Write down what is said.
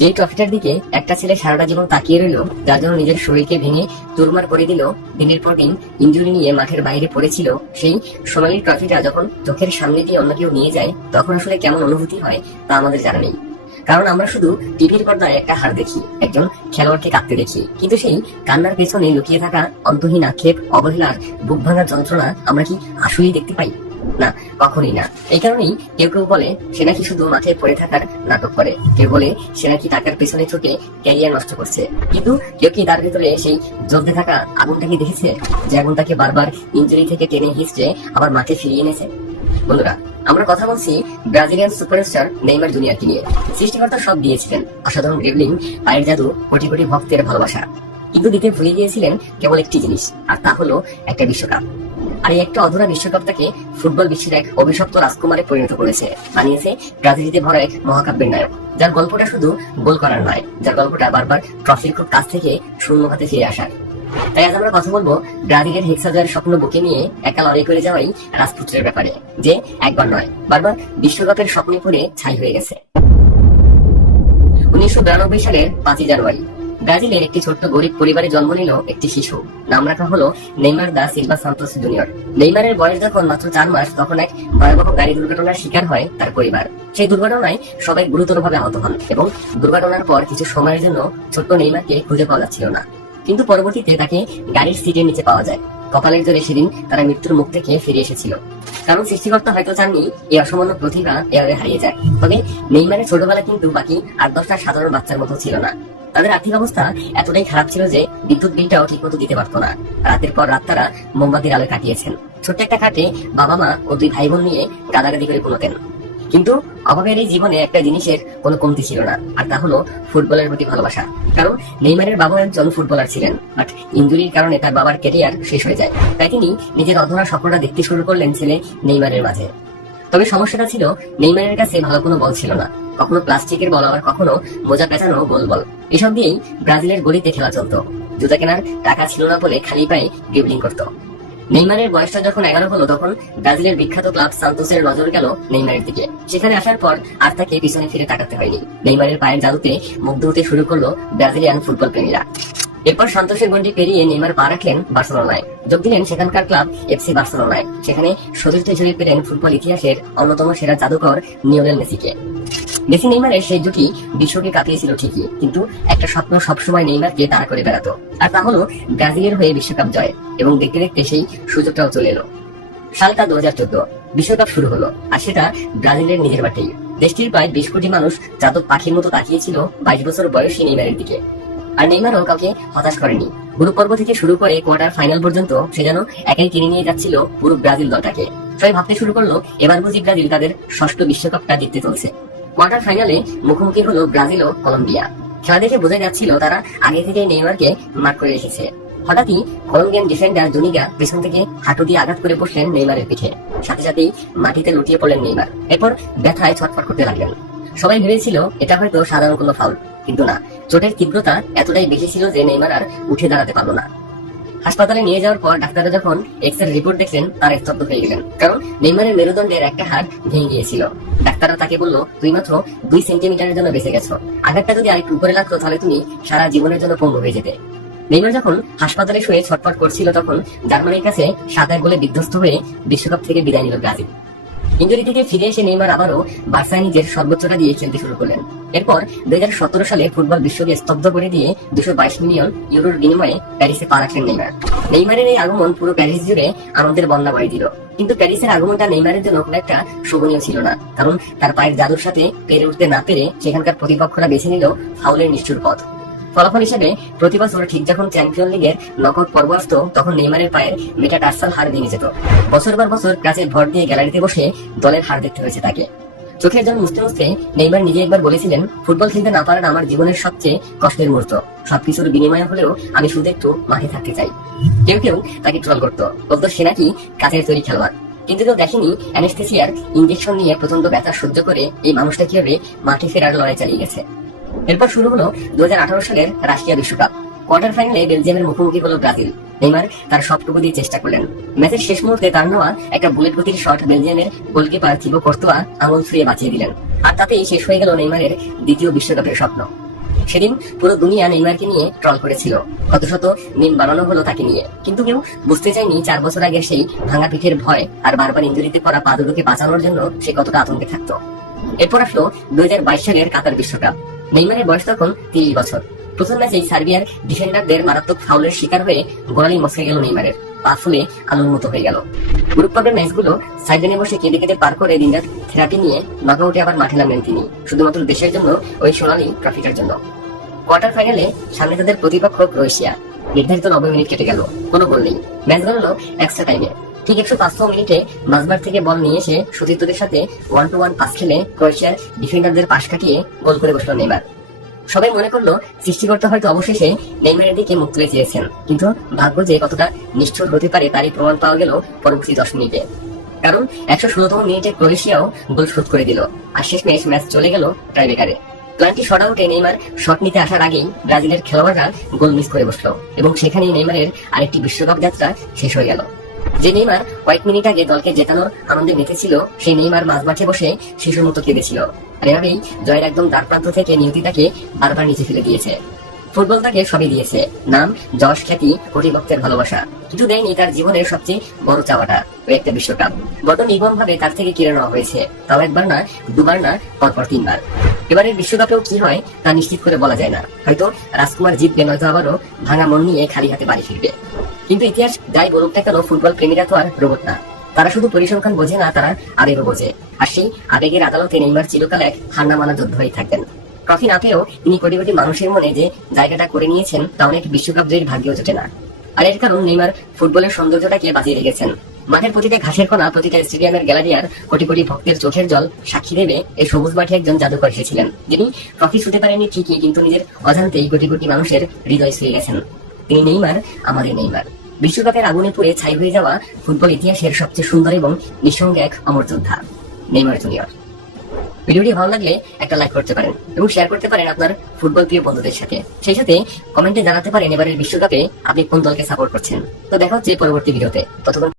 যে ট্রফিটার দিকে একটা ছেলে সারাটা জীবন তাকিয়ে রইল, যার জন্য নিজের শরীরকে ভেঙে চুরমার করে দিল, দিনের পর দিন ইনজুরি নিয়ে মাঠের বাইরে পড়েছিল, সেই সোনালী ট্রফিটা যখন চোখের সামনে দিয়ে অন্য কেউ নিয়ে যায়, তখন আসলে কেমন অনুভূতি হয় তা আমাদের জানা নেই। কারণ আমরা শুধু টিভির পর্দায় একটা হার দেখি, একজন খেলোয়াড়কে কাঁদতে দেখি, কিন্তু সেই কান্নার পেছনে লুকিয়ে থাকা অন্তহীন আক্ষেপ, অবহেলার বুক ভাঙার যন্ত্রণা আমরা কি আসলেই দেখতে পাই? না, কখনই না। এই কারণেই কেউ কেউ বলে সে নাকি শুধু মাঠে পড়ে থাকার নাটক করে, কেউ বলে সে নাকি টাকার পেছনে ছুটে ক্যারিয়ার নষ্ট করছে। কিন্তু কেউ কি তার ভেতরে সেই জ্বলতে থাকা আগুনটাকে দেখেছে, যে আগুন তাকে বারবার ইনজুরি থেকে টেনে হিঁচড়ে আবার মাঠে ফিরিয়ে এনেছে? বন্ধুরা, আমরা কথা বলছি ব্রাজিলিয়ান সুপারস্টার নেইমার জুনিয়রকে নিয়ে। সৃষ্টিকর্তা সব দিয়েছিলেন, অসাধারণ ড্রিবলিং, পায়ের জাদু, কোটি কোটি ভক্তের ভালোবাসা, কিন্তু দিতে ভুলে গিয়েছিলেন কেবল একটি জিনিস, আর তা হলো একটা বিশ্বকাপ। আর এই একটা অধুরা বিশ্বকাপ তাকে ফুটবল বিশ্বের এক অভিশপ্ত রাজকুমারে পরিণত করেছে, বানিয়েছে ট্র্যাজেডিতে ভরা এক মহাকাব্যের নায়ক, যার গল্পটা শুধু গোল করার নয়, যার গল্পটা বারবার ট্রফির খুব কাছ থেকে শূন্য হাতে ফিরে আসার। তাই আজ আমরা কথা বলবো ব্রাজিলের হেক্সাজার স্বপ্ন বুকে নিয়ে একা লড়াই করে যাওয়াই রাজপুত্রের ব্যাপারে, যে একবার নয় বারবার বিশ্বকাপের স্বপ্নে পড়ে ছাই হয়ে গেছে। 1992 সালের 5 জানুয়ারি ব্রাজিলের একটি ছোট্ট গরিব পরিবারে জন্ম নিল একটি শিশু। নাম রাখা হলো Neymar da Silva Santos junior. নেইমারের বয়স যখন মাত্র 4 মাস, তখন এক ভয়াবহ গাড়ি দুর্ঘটনার শিকার হয় তার পরিবার। সেই দুর্ঘটনায় সবাই গুরুতরভাবে আহত হন এবং দুর্ঘটনার পর কিছু সময়ের জন্য ছোট্ট নেইমারকে খুঁজে পাওয়া যাচ্ছিল না। কিন্তু পরবর্তীতে তাকে গাড়ির সিটের নিচে পাওয়া যায়। কপালের জোরে সেদিন তারা মৃত্যুর মুখ থেকে ফিরে এসেছিল, কারণ সৃষ্টিকর্তা হয়তো চাননি এই অসামান্য প্রতিভা এভাবে হারিয়ে যায়। তবে নেইমারের ছোটবেলা কিন্তু বাকি 8-10টা সাধারণ বাচ্চার মতো ছিল না। তাদের আর্থিক অবস্থা এতটাই খারাপ ছিল যে বিদ্যুৎ বিলটাও ঠিক মতো দিতে পারতো না। রাতের পর রাত তারা মোমবাতির আলোয় কাটিয়েছেন। ছোট্ট একটা খাটে বাবা মা ও 2 ভাই বোন নিয়ে গাদাগাদি করে ঘুমোতেন। কিন্তু অভাবের এই জীবনে একটা জিনিসের কোনো কমতি ছিল না, আর তা হলো ফুটবলের প্রতি ভালোবাসা। কারণ নেইমারের বাবা একজন ফুটবলার ছিলেন, বাট ইনজুরির কারণে তার বাবার ক্যারিয়ার শেষ হয়ে যায়। তাই তিনি নিজের অধরা স্বপ্নটা দেখতে শুরু করলেন ছেলে নেইমারের মাঝে। তবে সমস্যাটা ছিল নেইমারের কাছে ভালো কোনো বল ছিল না, কখনো প্লাস্টিকের বল, আবার কখনো মোজা পেঁচানো গোল বল। এসব দিয়েই ব্রাজিলের গলিতে খেলা চলতো। জুতা কেনার টাকা ছিল না বলে খালি পায়ে ড্রিবলিং করতো। নেইমারের বয়সটা যখন 11 হলো, তখন ব্রাজিলের বিখ্যাত ক্লাব সান্তোসের নজর গেল নেইমারের দিকে। সেখানে আসার পর আর তাকে পিছনে ফিরে তাকাতে হয়নি। নেইমারের পায়ের জাদুতে মুগ্ধ হতে শুরু করলো ব্রাজিলিয়ান ফুটবল প্রেমীরা। এরপর সন্তোষের গন্ডি পেরিয়ে নেইমার পা রাখলেন বার্সেলোনায়, যোগ দিলেন সেখানকার ক্লাব এফসি বার্সেলোনায়। সেখানে সতীর্থ হিসেবে পেলেন ফুটবল ইতিহাসের অন্যতম সেরা জাদুকর লিওনেল মেসিকে। মেসি নেইমারের সেই জুটি বিশ্বকে কাঁপিয়েছিল ঠিকই, কিন্তু একটা স্বপ্ন সবসময় নেইমারকে তাড়া করে বেড়াতো, আর তা হলো ব্রাজিলের হয়ে বিশ্বকাপ জয়। এবং দেখতে দেখতে সেই সুযোগটাও চলে এলো। সালটা 2014, বিশ্বকাপ শুরু হলো, আর সেটা ব্রাজিলের নিজের মাঠেই। দেশটির প্রায় 20 কোটি মানুষ জাতক পাখির মতো তাকিয়েছিল 22 বছর বয়সী নেইমারের দিকে। আর নেইমারও কাউকে হতাশ করেনি। গ্রুপ পর্ব থেকে শুরু করে কোয়ার্টার ফাইনাল পর্যন্ত সে যেন একাই টেনে নিয়ে যাচ্ছিল পুরো ব্রাজিল দলটাকে। সবাই ভাবতে শুরু করলো এবার বুঝি ব্রাজিল তাদের 6ষ্ঠ বিশ্বকাপটা জিততে চলছে। কোয়ার্টার ফাইনালে মুখোমুখি হলো ব্রাজিল ও কলম্বিয়া। খেলা দেখে বোঝা যাচ্ছিল তারা আগে থেকে নেইমারকে মার্ক করে রেখেছে। হঠাৎই কলম্বিয়ান ডিফেন্ডার জুনিগা পেছন থেকে হাঁটু দিয়ে আঘাত করে বসলেন নেইমারের পিঠে। সাথে সাথেই মাটিতে লুটিয়ে পড়লেন নেইমার। এরপর ব্যথায় ছটফট করতে লাগলেন। সবাই ভেবেছিল এটা হয়তো সাধারণ কোনো ফাউল, কিন্তু না, চোটের তীব্রতা এতটাই বেশি ছিল যে নেইমার আর উঠে দাঁড়াতে পারল না। হাসপাতালে নিয়ে যাওয়ার পর ডাক্তাররা যখন এক্স-রে রিপোর্ট দেখলেন, তারা স্তব্ধ হয়ে গেলেন, কারণ নেইমারের মেরুদণ্ডের একটা হাড় ভেঙে গিয়েছিল। ডাক্তাররা তাকে বলল, তুই মাত্র 2 সেন্টিমিটারের জন্য বেঁচে গেছো, আঘাতটা যদি আরেকটু উপরে লাগতো তাহলে তুমি সারা জীবনের জন্য পঙ্গু হয়ে যেতে। নেইমার যখন হাসপাতালে শুয়ে ছটফট করছিল, তখন জার্মানির কাছে 7-1 গোলে বিধ্বস্ত হয়ে বিশ্বকাপ থেকে বিদায় নিল ব্রাজিল। ইনজুরি থেকে ফিরে এসে নেইমার আবারও বার্সায় নিজের সর্বোচ্চটা দিয়ে খেলতে শুরু করলেন। এরপর 2017 সালে ফুটবল বিশ্বকে স্তব্ধ করে দিয়ে 222 মিলিয়ন ইউরোর বিনিময়ে প্যারিসে পা রাখলেন নেইমার। নেইমারের এই আগমন পুরো প্যারিস জুড়ে আনন্দের বন্যা বয়ে দিল। কিন্তু প্যারিসের আগমনটা নেইমারের জন্য খুব একটা শোভনীয় ছিল না, কারণ তার পায়ের জাদুর সাথে পেরে উঠতে না পেরে সেখানকার প্রতিপক্ষরা বেছে নিল ফাউলের নিষ্ঠুর পথ। ফলাফল হিসেবে প্রতি বছর ঠিক যখন চ্যাম্পিয়ন লিগের নকআউট পর্ব আসতো, তখন নেইমারের পায়ের মেটাটার্সাল হাড় ভেঙে যেত। বছর পর বছর কাছে ভর দিয়ে গ্যালারিতে বসে দলের হার দেখতে হয়েছে তাকে। চোখের জল মুছতে মুছতে নেইমার নিজে একবার বলেছিলেন, ফুটবল খেলতে না পারাটা আমার জীবনের সবচেয়ে কষ্টের মুহূর্ত। সবকিছুর বিনিময়ে হলেও আমি শুধু একটু মাঠে থাকতে চাই। কেউ কেউ তাকে ট্রল করতো, বলতো সে নাকি কাচের তৈরি খেলোয়াড়। কিন্তু কেউ দেখেনি অ্যানেস্থেসিয়ার ইনজেকশন নিয়ে প্রচন্ড ব্যথা সহ্য করে এই মানুষটা কিভাবে মাঠে ফেরার লড়াই চালিয়ে গেছে। এরপর শুরু হলো 2018 সালের রাশিয়া বিশ্বকাপ। কোয়ার্টার ফাইনালে বেলজিয়ামের মুখোমুখি হলো ব্রাজিল। নেইমার তার সবটুকু দিয়ে চেষ্টা করলেন। ম্যাচের শেষ মুহূর্তে তার নেওয়া একটা বুলেট গতির শট বেলজিয়ামের গোলকিপার থিবো কর্তোয়া আঙুল ছুঁয়ে বাঁচিয়ে দিলেন, আর তাতেই শেষ হয়ে গেল নেইমারের দ্বিতীয় বিশ্বকাপের স্বপ্ন। সেদিন পুরো দুনিয়া নেইমারকে নিয়ে ট্রল করেছিল, কত শত মিম বানানো হলো তাকে নিয়ে, কিন্তু কেউ বুঝতে চায়নি 4 বছর আগে সেই ভাঙা পিঠের ভয় আর বারবার ইঞ্জুরিতে পড়া পা দুটোকে বাঁচানোর জন্য সে কতটা আতঙ্কে থাকতো। এরপর আসলো 2022 সালের কাতার বিশ্বকাপ। নেইমারের বয়স তখন 30 বছর। প্রথম ম্যাচেই সার্বিয়ার ডিফেন্ডারদের মারাত্মক ফাউলের শিকার হয়ে গোড়ালি মচকে গেল নেইমারের, পা ফুলে আলোর মতো হয়ে গেল। গ্রুপ পর্বের ম্যাচগুলো সাইডলাইনে বসে কেঁদে কেঁদে পার করে দিনরাত থেরাপি নিয়ে নকআউটে আবার মাঠে নামলেন তিনি, শুধুমাত্র দেশের জন্য, ওই সোনালী ট্রফিটার জন্য। কোয়ার্টার ফাইনালে সামনে তাদের প্রতিপক্ষ ক্রোয়েশিয়া। নির্ধারিত 90 মিনিট কেটে গেল, কোনো গোল নেই। ম্যাচ গড়ালো এক্সট্রা টাইমে। ঠিক 105 মিনিটে মাঝমাঠ থেকে বল নিয়ে এসে সতীর্থদের সাথে 1-to-1 পাস খেলে ক্রোয়েশিয়ার ডিফেন্ডারদের পাশ কাটিয়ে গোল করে বসল নেইমার। সবাই মনে করলো সৃষ্টিকর্তা হয়তো অবশেষে নেইমারের দিকে মুখ তুলে চেয়েছেন, কিন্তু ভাগ্য যে কতটা নিষ্ঠুর হতে পারে তারই প্রমাণ পাওয়া গেল পরবর্তী 10 মিনিটে। কারণ 116তম মিনিটে ক্রোয়েশিয়াও গোল শোধ করে দিল, আর শেষমেশ ম্যাচ চলে গেল টাইব্রেকারে। প্লান্টি শট আউটে নেইমার শট নিতে আসার আগেই ব্রাজিলের খেলোয়াড়রা গোল মিস করে বসলো, এবং সেখানেই নেইমারের আরেকটি বিশ্বকাপ যাত্রা শেষ হয়ে গেল। যে নেইমার কয়েক মিনিট আগে দলকে জেতানোর আনন্দে মেতেছিল, সেই নেইমার মাঝমাঠে বসে শিশুর মতো কেঁদেছিল। আর এভাবেই জয়ের একদম দ্বারপ্রান্ত থেকে নিয়তি তাকে বারবার নিচে ফেলে দিয়েছে। ফুটবল তাকে সবই দিয়েছে, নাম, যশ, খ্যাতি, কোটি ভক্তের ভালোবাসা, কিন্তু দেয়নি তার জীবনের সবচেয়ে বড় চাওয়াটা, ওই একটা বিশ্বকাপ। বড় নির্মম ভাবে তার থেকে কেড়ে নেওয়া হয়েছে, তাও একবার না, দুবার না, পরপর 3 বার। এবারের বিশ্বকাপেও কি হয় তা নিশ্চিত করে বলা যায় না। হয়তো রাজকুমার জিতবে, নয়তো আবারও ভাঙা মন নিয়ে খালি হাতে বাড়ি ফিরবে। কিন্তু ইতিহাস যাই বলুক না কেন, ফুটবল প্রেমীরা তো আর রোবট না। তারা শুধু পরিসংখ্যান বোঝে না, তারা আবেগও বোঝে। আর সেই আবেগের আদালতে নেইমার চিরকাল এক হান্না মানা যোদ্ধা হয়ে থাকবেন। ট্রফি না পেয়েও তিনি কোটি কোটি মানুষের মনে যে জায়গাটা করে নিয়েছেন, তা অনেক বিশ্বকাপ জয়ের ভাগ্যেও জোটে না। আর এর কারণ নেইমার ফুটবলের সৌন্দর্যটাকে বাঁচিয়ে রেখেছেন। মাঠের প্রতিটা ঘাসের কোণা, প্রতিটা স্টেডিয়ামের গ্যালারিয়ার কোটি কোটি ভক্তের চোখের জল সাক্ষী দেবে, এই সবুজ মাঠে একজন জাদুকর এসেছিলেন, যিনি ট্রফি ছুঁতে পারেননি ঠিকই, কিন্তু নিজের অজান্তেই কোটি কোটি মানুষের হৃদয় ছুঁয়ে গেছেন। তিনি নেইমার, আমাদের নেইমার। বিশ্বকাপের আগুনে পুড়ে ছাই হয়ে যাওয়া ফুটবল ইতিহাসের সবচেয়ে সুন্দর এবং নিঃসঙ্গ এক অমর যোদ্ধা, নেইমার জুনিয়র। ভিডিওটি ভালো লাগলে একটা লাইক করতে পারেন এবং শেয়ার করতে পারেন আপনার ফুটবল প্রিয় বন্ধুদের সাথে। সেই সাথে কমেন্টে জানাতে পারেন এবারের বিশ্বকাপে আপনি কোন দলকে সাপোর্ট করছেন। তো দেখা হচ্ছে পরবর্তী ভিডিওতে, ততক্ষণ